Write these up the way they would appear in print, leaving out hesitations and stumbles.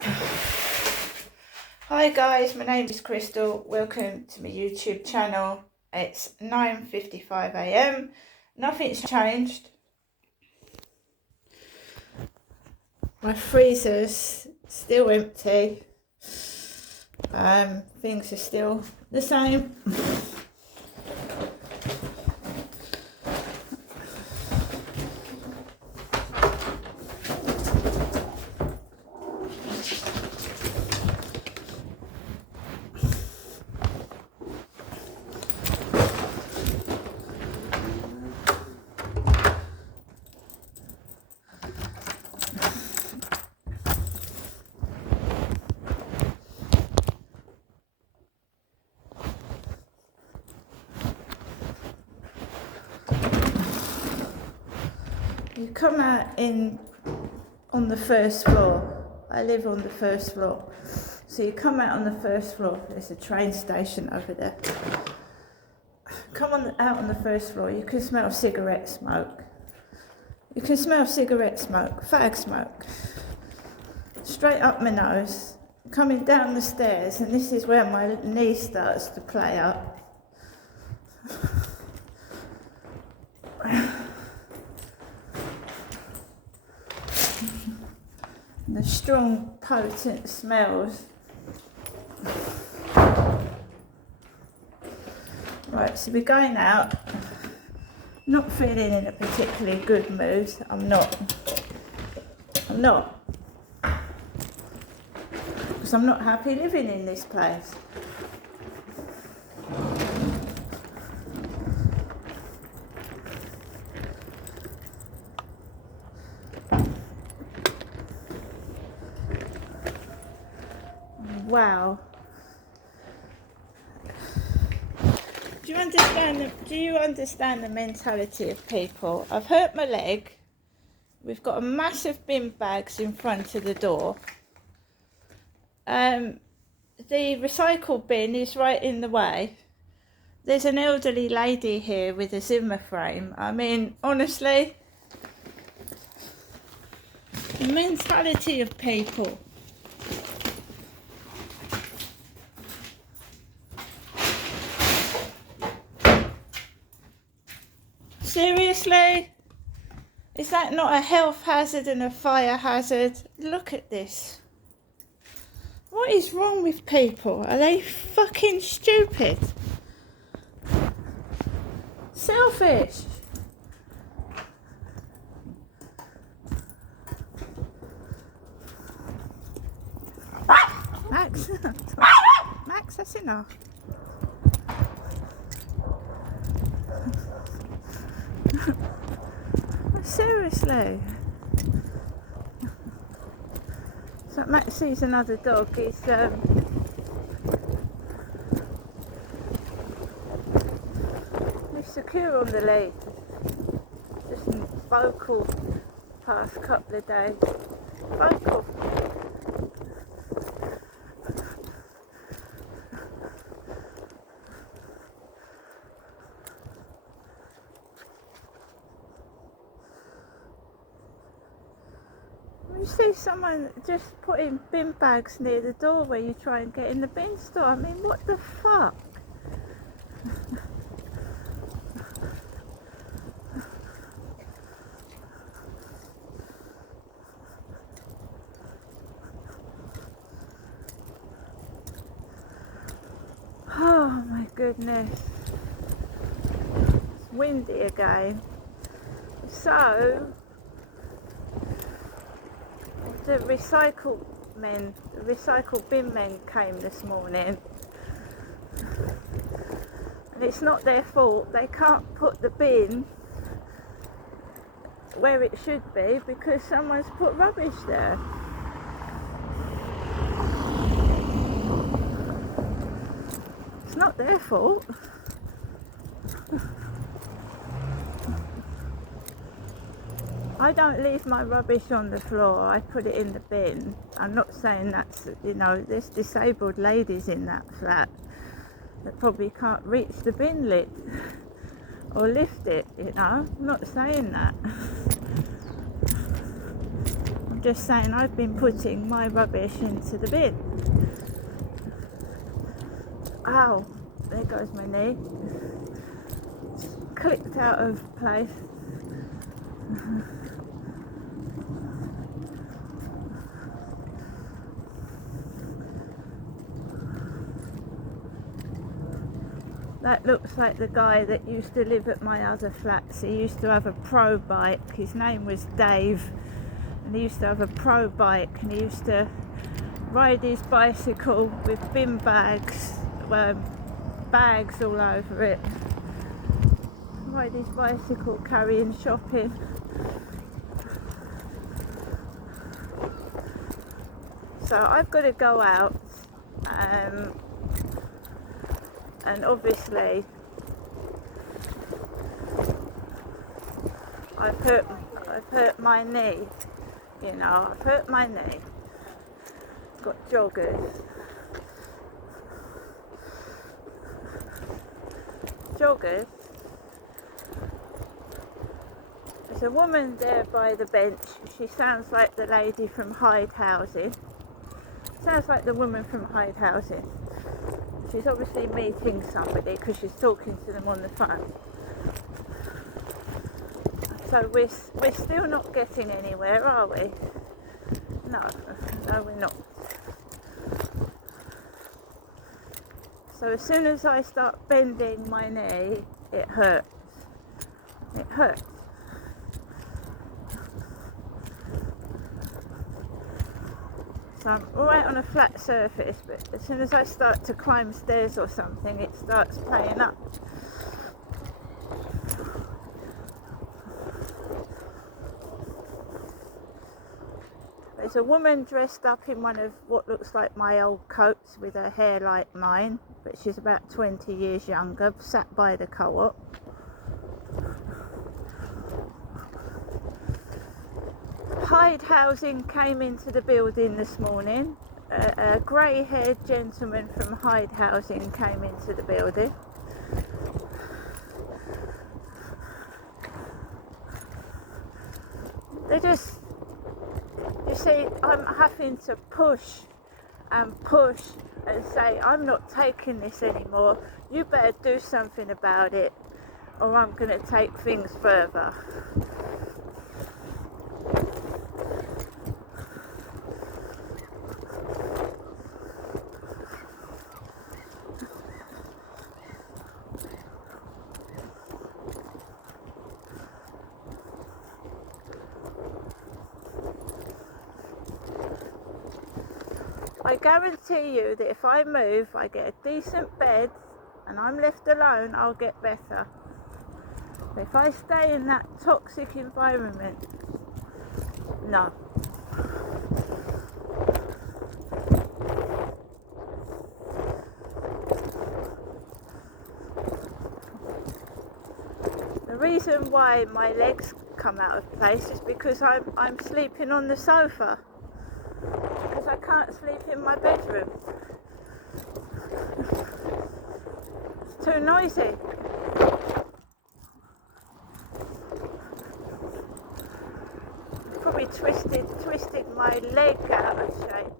Hi guys, my name is Crystal. Welcome to my YouTube channel. It's 9:55 AM. Nothing's changed. My freezer's still empty. Things are still the same. You come out on the first floor. I live on the first floor. So you come out on the first floor. There's a train station over there. Come out on the first floor. You can smell cigarette smoke. You can smell cigarette smoke, fag smoke. Straight up my nose. Coming down the stairs, and this is where my knee starts to play up. The strong, potent smells. Right, so we're going out. Not feeling in a particularly good mood. I'm not. Because I'm not happy living in this place. Wow. Do you understand the mentality of people? I've hurt my leg. We've got a massive bin bags in front of the door. The recycle bin is right in the way. There's an elderly lady here with a Zimmer frame. I mean, honestly, the mentality of people. Seriously? Is that not a health hazard and a fire hazard? Look at this. What is wrong with people? Are they fucking stupid? Selfish. Max, Max, that's enough. Seriously. So Max sees another dog. He's secure on the lead. Just vocal past couple of days. Vocal. You see someone just putting bin bags near the door where you try and get in the bin store. I mean, what the fuck? Oh my goodness. It's windy again. So the recycle bin men came this morning, and it's not their fault. They can't put the bin where it should be because someone's put rubbish there. It's not their fault. I don't leave my rubbish on the floor. I put it in the bin. I'm not saying that's, there's disabled ladies in that flat that probably can't reach the bin lid or lift it, I'm not saying that. I'm just saying I've been putting my rubbish into the bin. Ow, there goes my knee. Clicked out of place. That looks like the guy that used to live at my other flats. He used to have a pro bike. His name was Dave, and he used to have a pro bike, and he used to ride his bicycle with bin bags, bags all over it. Ride his bicycle carrying shopping. So I've got to go out, and obviously I've hurt my knee, you know, I've hurt my knee. Got joggers. There's a woman there by the bench. She sounds like the lady from Hyde Housing. Sounds like the woman from Hyde Housing. She's obviously meeting somebody because she's talking to them on the phone. So we're still not getting anywhere, are we? No, we're not. So as soon as I start bending my knee, it hurts. It hurts. So I'm alright on a flat surface, but as soon as I start to climb stairs or something, it starts playing up. There's a woman dressed up in one of what looks like my old coats with her hair like mine, but she's about 20 years younger, sat by the co-op. Hyde Housing came into the building this morning. A grey-haired gentleman from Hyde Housing came into the building. They just, you see, I'm having to push and say, I'm not taking this anymore. You better do something about it, or I'm going to take things further. I guarantee you that if I move, I get a decent bed and I'm left alone, I'll get better. But if I stay in that toxic environment, no. The reason why my legs come out of place is because I'm sleeping on the sofa. I can't sleep in my bedroom. It's too noisy. Probably twisted my leg out of shape.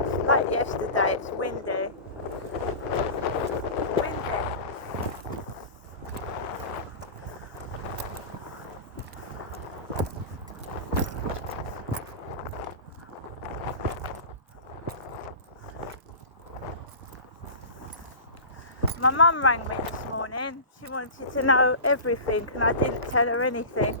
It's like yesterday, it's windy. My mum rang me this morning. She wanted to know everything and I didn't tell her anything.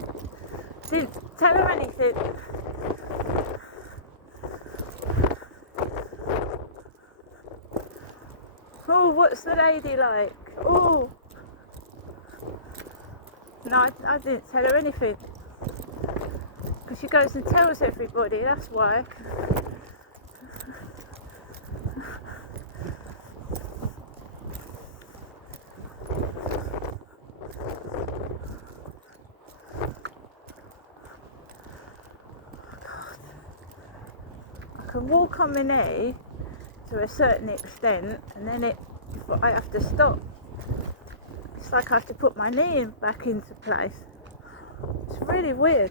Oh, what's the lady like? Oh. No, I didn't tell her anything. Because she goes and tells everybody, that's why. I can walk on my knee to a certain extent, and then I have to stop. It's like I have to put my knee back into place. It's really weird.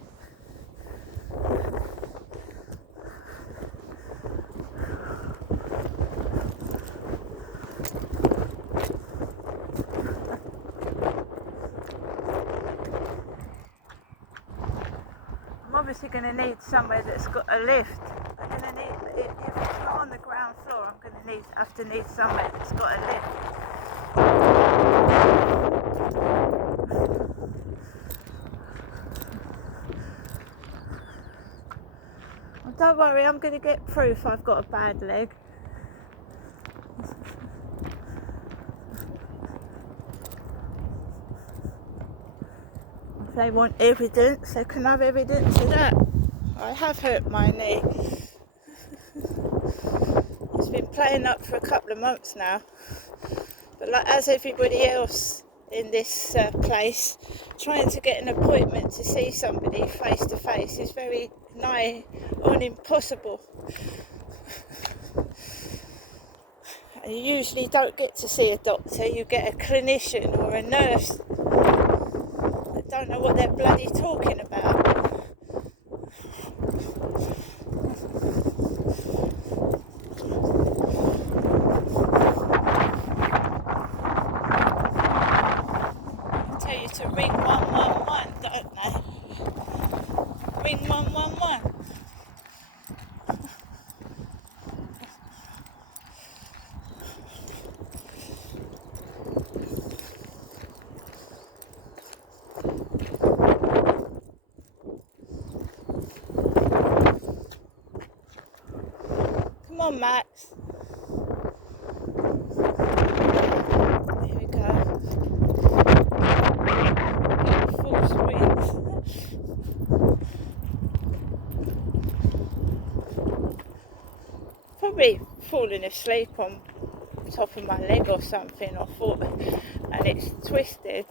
I'm obviously going to need somewhere that's got a lift. I'm going to need, if it's not on the ground floor, I'm going to have to need somewhere that's got a lift. Well, don't worry, I'm going to get proof I've got a bad leg. If they want evidence, they can have evidence of that. I have hurt my knee. It's been playing up for a couple of months now. But like as everybody else in this place, trying to get an appointment to see somebody face to face is very nigh on impossible. And you usually don't get to see a doctor, you get a clinician or a nurse that don't know what they're bloody talking about. To ring 111, don't they? Ring 111. Come on, Max. Here we go. Full springs. Probably falling asleep on top of my leg or something, or thought, and it's twisted.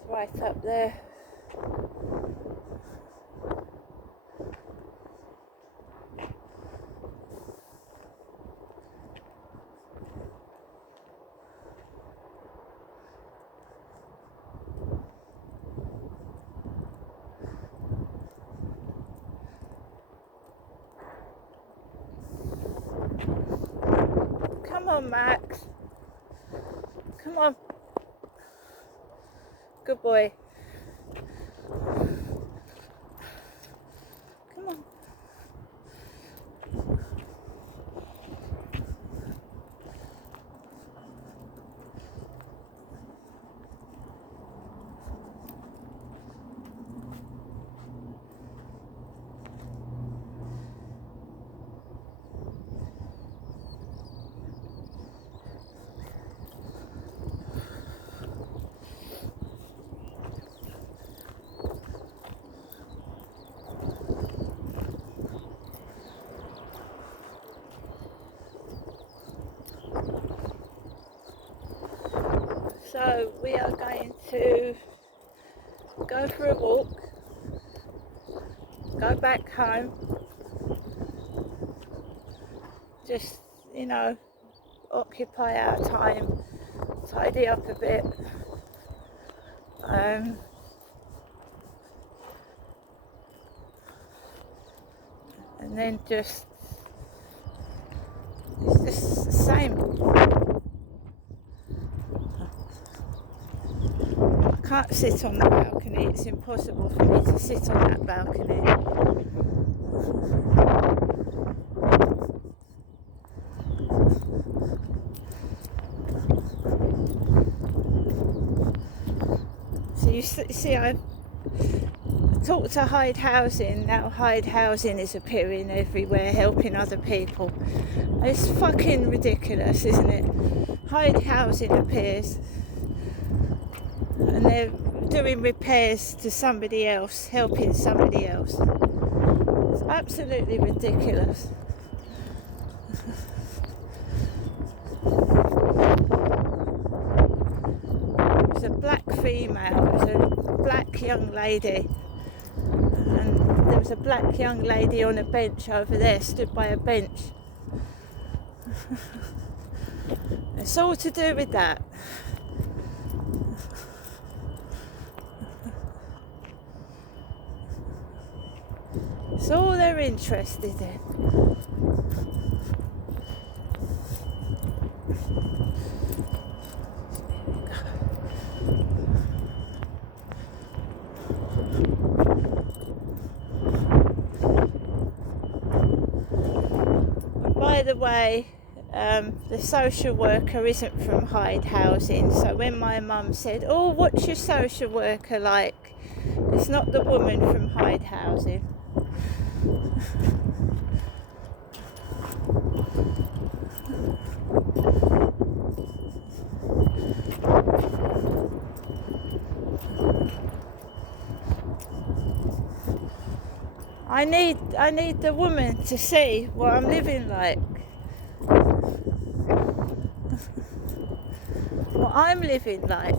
It's right up there. Come on, Max. Come on. Good boy. Come on. So we are going to go for a walk, go back home, just, occupy our time, tidy up a bit, and then it's just the same. I can't sit on the balcony, it's impossible for me to sit on that balcony. So you see, I've talked to Hyde Housing. Now Hyde Housing is appearing everywhere, helping other people. It's fucking ridiculous, isn't it? Hyde Housing appears and they're doing repairs to somebody else, helping somebody else. It's absolutely ridiculous. There's a black female. It was a black young lady, and there was a black young lady on a bench over there, stood by a bench. It's all to do with that. It's all they're interested in. By the way, the social worker isn't from Hyde Housing, so when my mum said, "Oh, what's your social worker like?" it's not the woman from Hyde Housing. I need the woman to see what I'm living like. What I'm living like.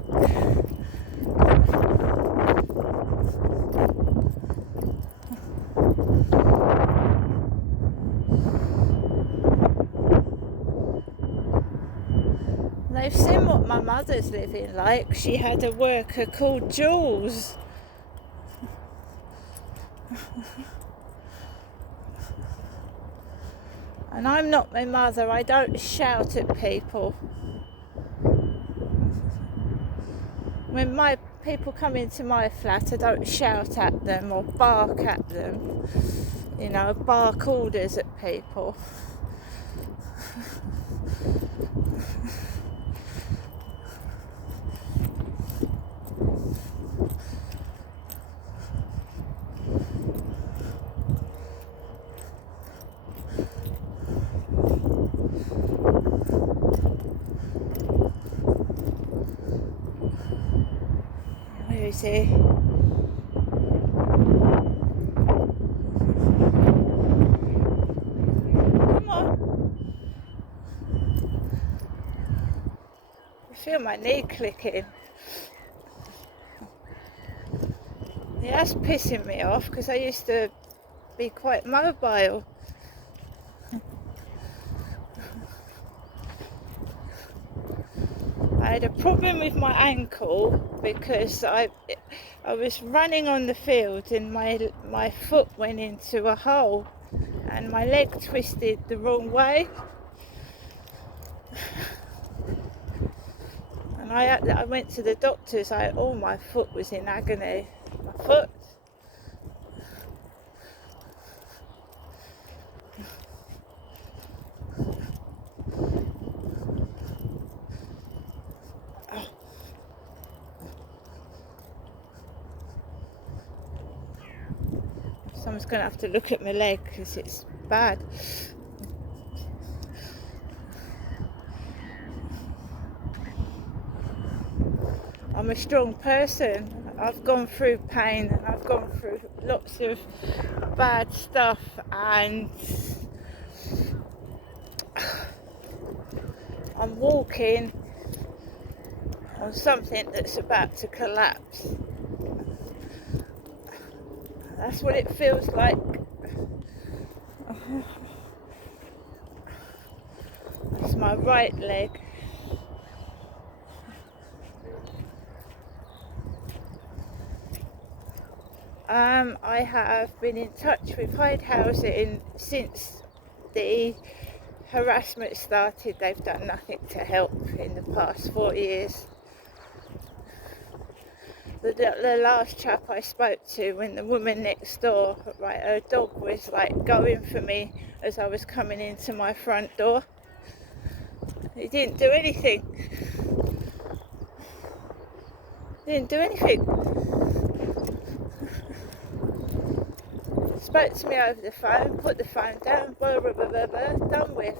They've seen what my mother's living like. She had a worker called Jules. And I'm not my mother. I don't shout at people. When my people come into my flat, I don't shout at them or bark at them. You know, bark orders at people. Where is he? Come on. I feel my knee clicking. Yeah, that's pissing me off because I used to be quite mobile. I had a problem with my ankle because I was running on the field and my foot went into a hole and my leg twisted the wrong way. And I went to the doctors. My foot was in agony. My foot. Someone's going to have to look at my leg because it's bad. I'm a strong person. I've gone through pain and I've gone through lots of bad stuff, and I'm walking on something that's about to collapse. That's what it feels like. That's my right leg. I have been in touch with Hyde Housing since the harassment started. They've done nothing to help in the past 4 years. The last chap I spoke to, when the woman next door, right, her dog was like going for me as I was coming into my front door. He didn't do anything. Didn't do anything. Spoke to me over the phone, put the phone down, blah, blah, blah, blah, blah, done with.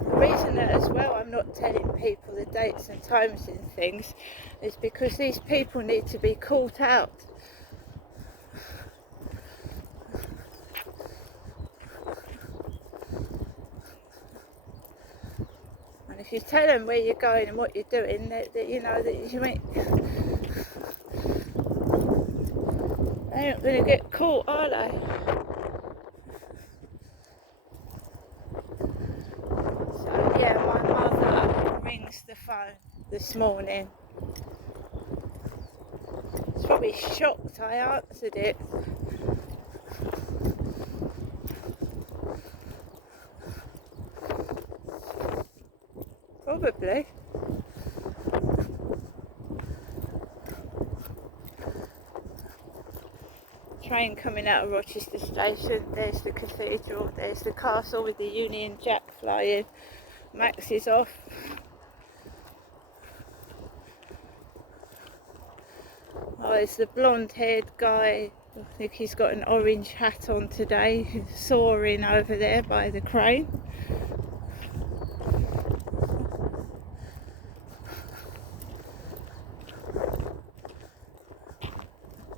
The reason that as well I'm not not telling people the dates and times and things is because these people need to be caught out. And if you tell them where you're going and what you're doing, that you know that you mean, they aren't going to get caught, are they? So yeah, my mother rings the phone this morning. She's probably shocked I answered it. Probably. Train coming out of Rochester Station, there's the cathedral, there's the castle with the Union Jack flying. Max is off. Oh, there's the blonde haired guy, I think he's got an orange hat on today, soaring over there by the crane.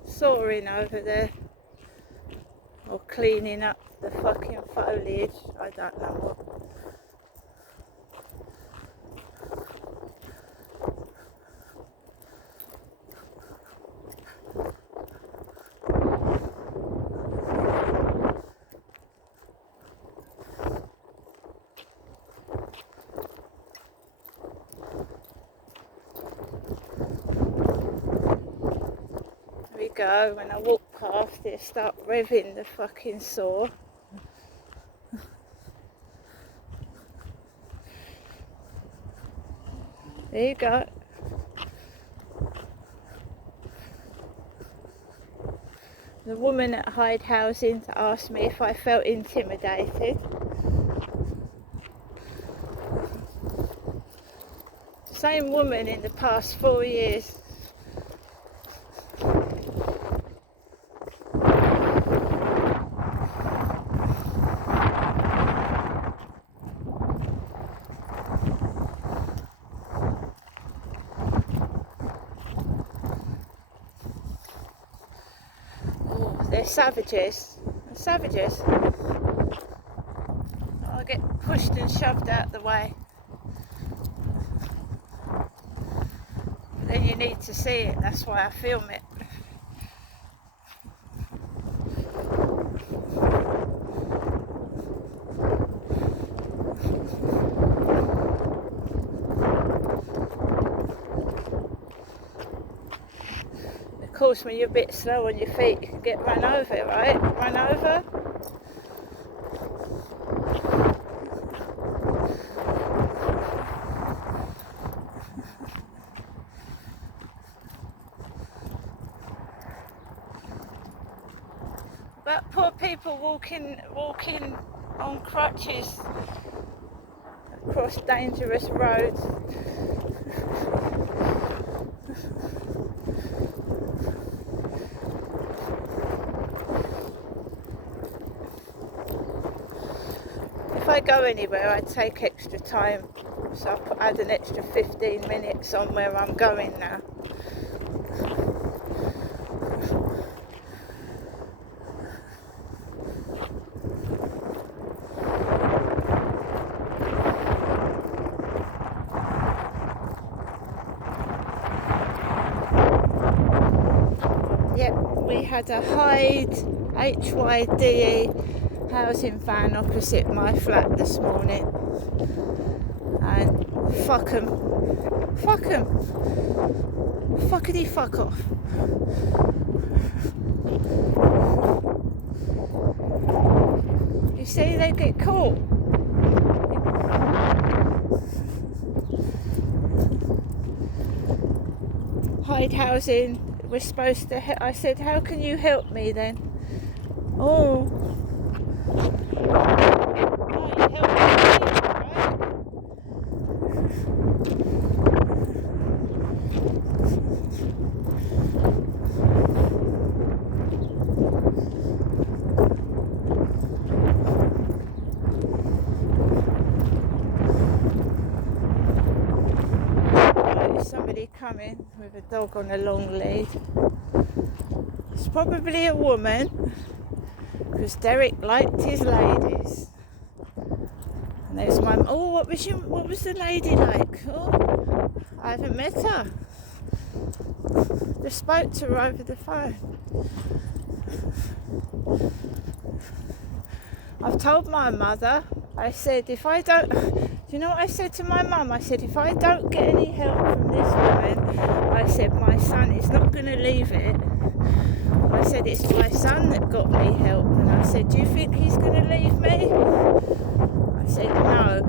Soaring over there, or cleaning up the fucking foliage, I don't know what. There we go, when I walk past it, start revving the fucking saw. There you go. The woman at Hyde Housing asked me if I felt intimidated. Same woman in the past 4 years. They're savages. They're savages. I'll get pushed and shoved out the way. But then you need to see it, that's why I film it. Of course, when you're a bit slow on your feet, you can get run over, right? Run over. But poor people walking on crutches across dangerous roads. If I go anywhere, I take extra time, so I'll add an extra 15 minutes on where I'm going now. Yep, we had a Hyde HYDE housing van opposite my flat this morning, and fuck 'em, fuckity fuck off. You see, they get caught. Hyde Housing, we're supposed to I said, how can you help me then? Oh, swimming with a dog on a long lead. It's probably a woman, because Derek liked his ladies. And there's my, oh, what was the lady like? Oh, I haven't met her. Just spoke to her over the phone. I've told my mother, I said, if I don't, do you know what I said to my mum? I said, if I don't get any help from this woman, I said, my son is not going to leave it. I said, it's my son that got me help. And I said, do you think he's going to leave me? I said, no.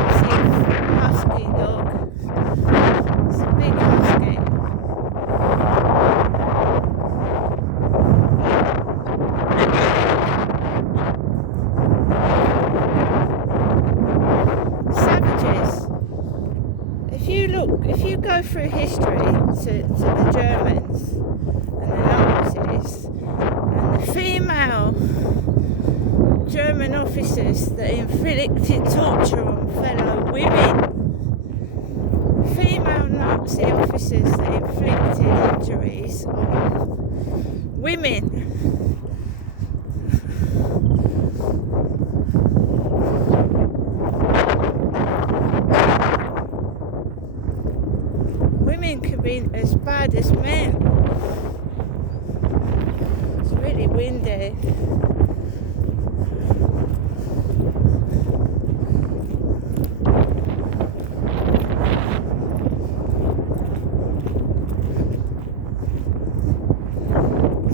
Massive husky dog. It's a big husky. Savages. If you go through history to the Germans and the Nazis and the female German officers that inflicted torture on fellow women, female Nazi officers that inflicted injuries on women. Women can be as bad as men. It's really windy.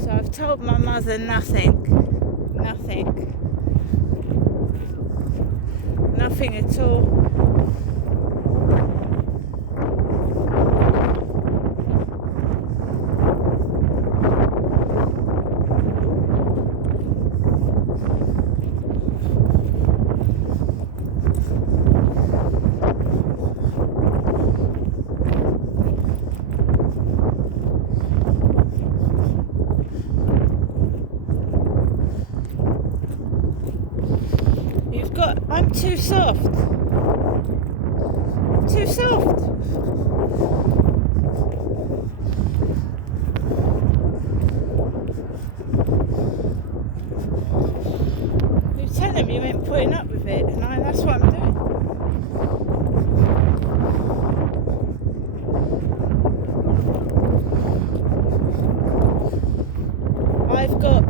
So I've told my mother nothing at all. I'm too soft. Too soft. You tell him you ain't putting up with it, and that's what I'm doing. I've got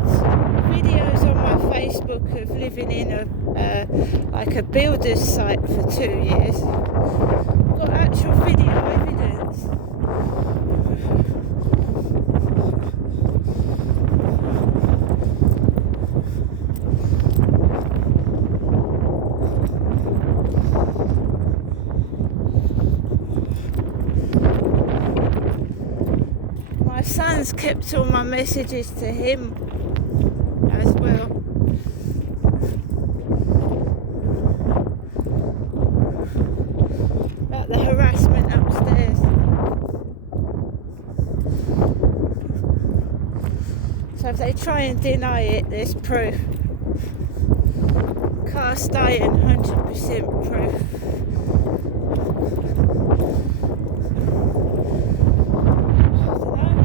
videos on my Facebook of living in a builder's site for 2 years. I've got actual video evidence. My son's kept all my messages to him as well. About the harassment upstairs. So if they try and deny it, there's proof. Cast iron, 100% proof.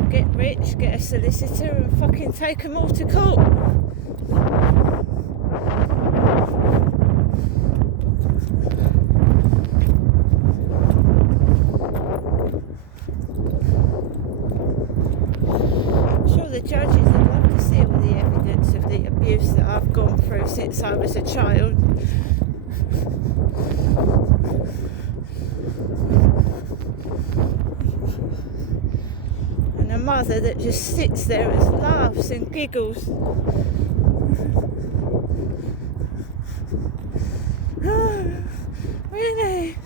Get rich, get a solicitor and fucking take them all to court. I'm sure the judges would love to see all the evidence of the abuse that I've gone through since I was a child. A mother that just sits there and laughs and giggles. Really?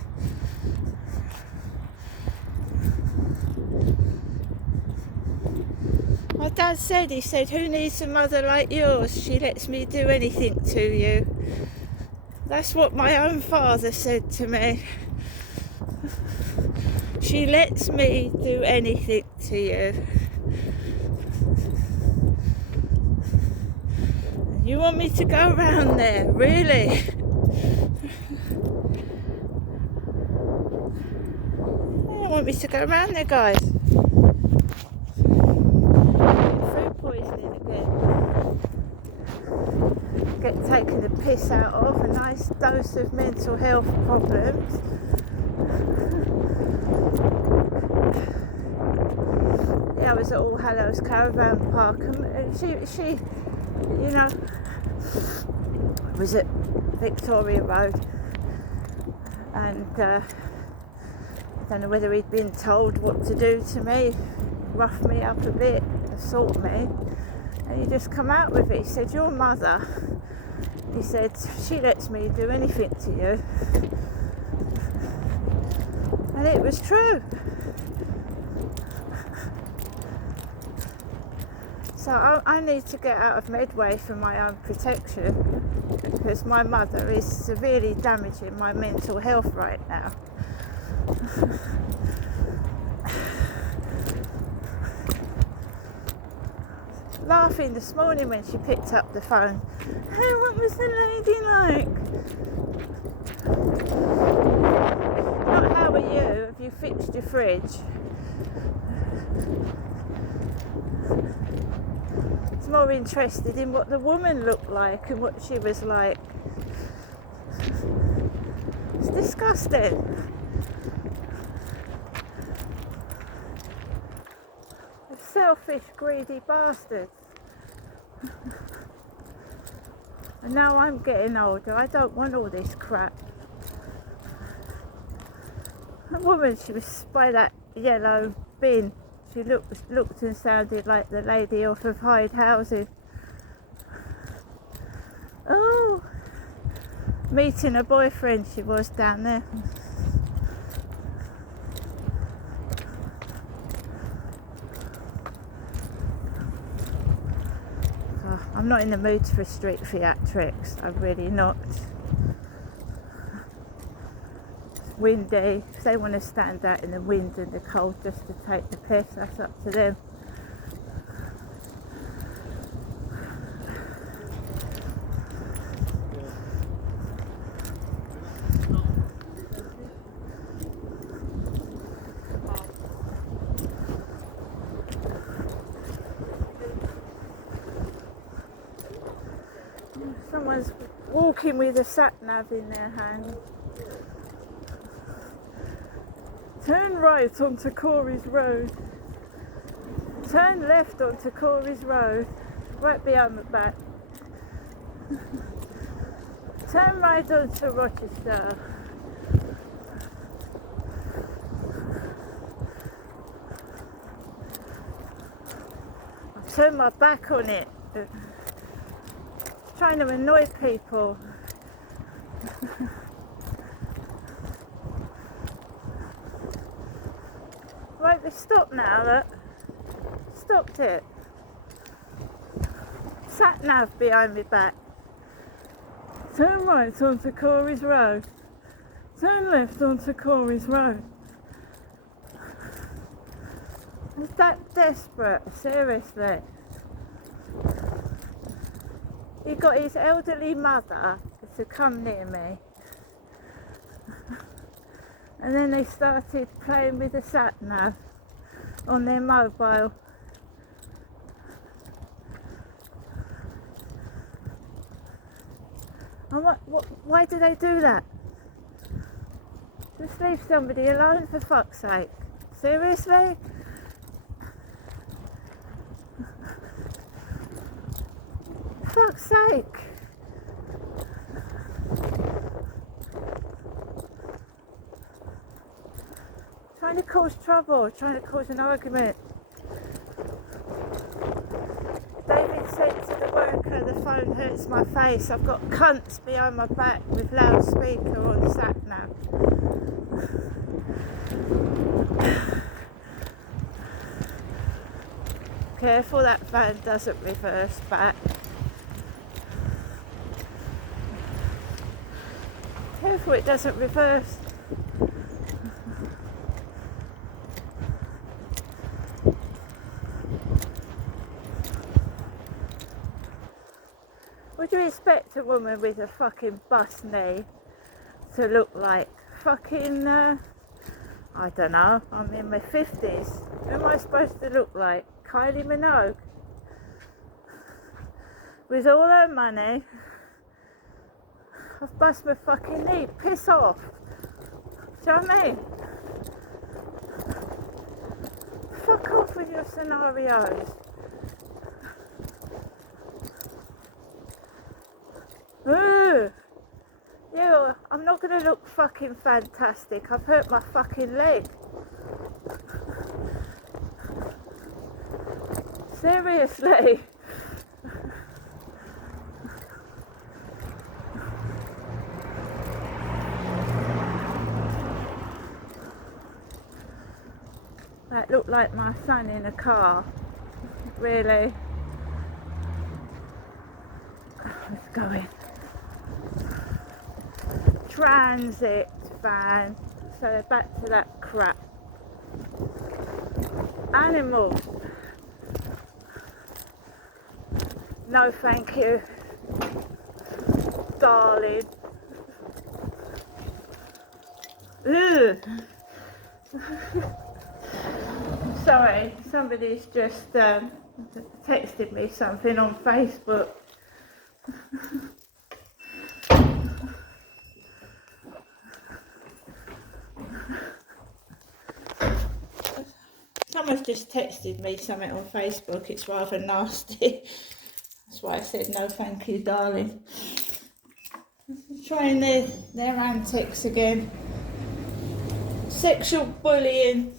My dad said, he said, who needs a mother like yours? She lets me do anything to you. That's what my own father said to me. She lets me do anything to you. You want me to go round there, really? want me to go around there, guys? Food poisoning again. Get taken the piss out of, a nice dose of mental health problems. Yeah, I was at All Hallows Caravan Park, and she, you know, was at Victoria Road, and I don't know whether he'd been told what to do to me, rough me up a bit, assault me, and he just come out with it. He said, your mother, he said, she lets me do anything to you. And it was true. So I need to get out of Medway for my own protection, because my mother is severely damaging my mental health right now. Laughing this morning when she picked up the phone. Hey, what was the lady like? Not how are you? Have you fixed your fridge? It's more interested in what the woman looked like and what she was like. It's disgusting. Selfish, greedy bastards. And now I'm getting older, I don't want all this crap. A woman, she was by that yellow bin. She looked and sounded like the lady off of Hyde Housing. Oh, meeting a boyfriend she was down there. I'm not in the mood for street theatrics, I'm really not. It's windy. If they want to stand out in the wind and the cold just to take the piss, that's up to them. Someone's walking with a sat-nav in their hand. Turn right onto Corey's Road. Turn left onto Corey's Road. Right behind my back. Turn right onto Rochester. I'll turn my back on it. Trying to annoy people. Right, they stopped now, look. Stopped it. Sat nav behind me back. Turn right onto Corey's Road. Turn left onto Corey's Road. Is that desperate? Seriously? He got his elderly mother to come near me, and then they started playing with the sat-nav on their mobile. And why do they do that? Just leave somebody alone, for fuck's sake. Seriously? Fuck's sake. Trying to cause trouble, trying to cause an argument. David said to the worker, the phone hurts my face. I've got cunts behind my back with loudspeaker on sat-nav. Careful that van doesn't reverse back. Careful it doesn't reverse. What do you expect a woman with a fucking bust knee to look like? Fucking, I I don't know, I'm in my 50s. Who am I supposed to look like? Kylie Minogue? With all her money, I've bust my fucking knee. Piss off. Do you know what I mean? Fuck off with your scenarios. Ooh. Yeah, I'm not gonna look fucking fantastic. I've hurt my fucking leg. Seriously. That looked like my son in a car. Really. Let's go in. Transit van. So back to that crap. Animals. No thank you, darling. Ugh. Sorry, somebody's just texted me something on Facebook. Someone's just texted me something on Facebook. It's rather nasty. That's why I said no thank you, darling. Trying their antics again. Sexual bullying.